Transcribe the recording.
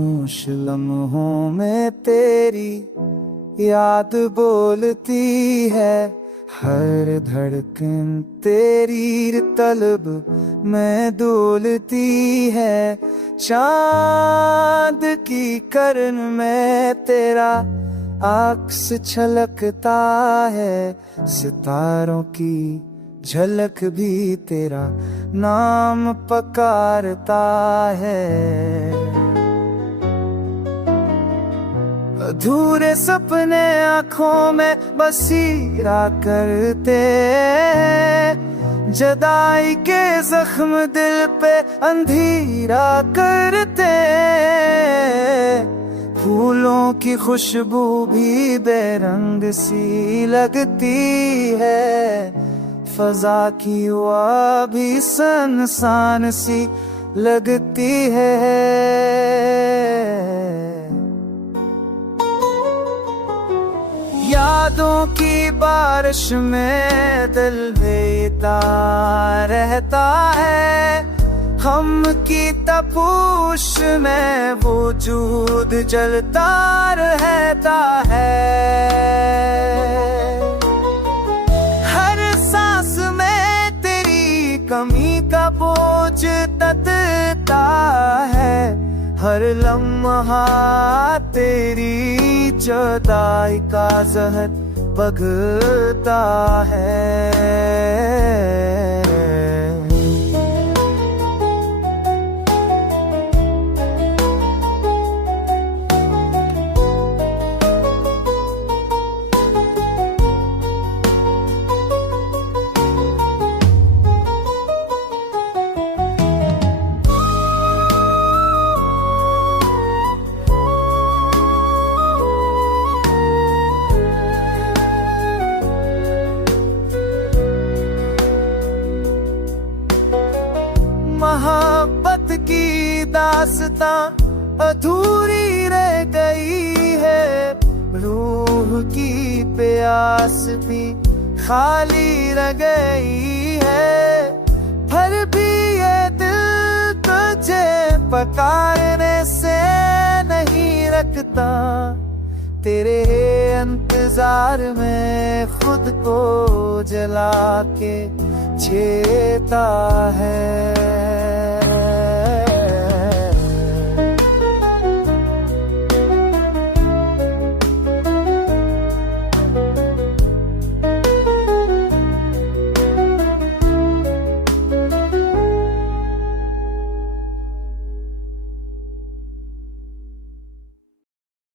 खामोश लम्हों में तेरी याद बोलती है, हर धड़कन तेरी तलब में डोलती है। चांद की किरण में तेरा अक्स छलकता है, सितारों की झलक भी तेरा नाम पुकारता है। अधूरे सपने आँखों में बसीरा करते, जुदाई के जख्म दिल पे अंधेरा करते। फूलों की खुशबू भी बेरंग सी लगती है, फजा की हवा भी सनसान सी लगती है। यादों की बारिश में दिल भीगता रहता है, हम की तपूश में वजूद जलता रहता है। हर सांस में तेरी कमी का बोझ ततता है, हर लम्हा तेरी जुदाई का जहर पगता है। मोहब्बत की दास्तां अधूरी रह गई है, रूह की प्यास भी खाली रह गई है। फिर भी ये दिल तुझे पुकारने से नहीं रखता, तेरे इंतजार में खुद को जला के जीता है।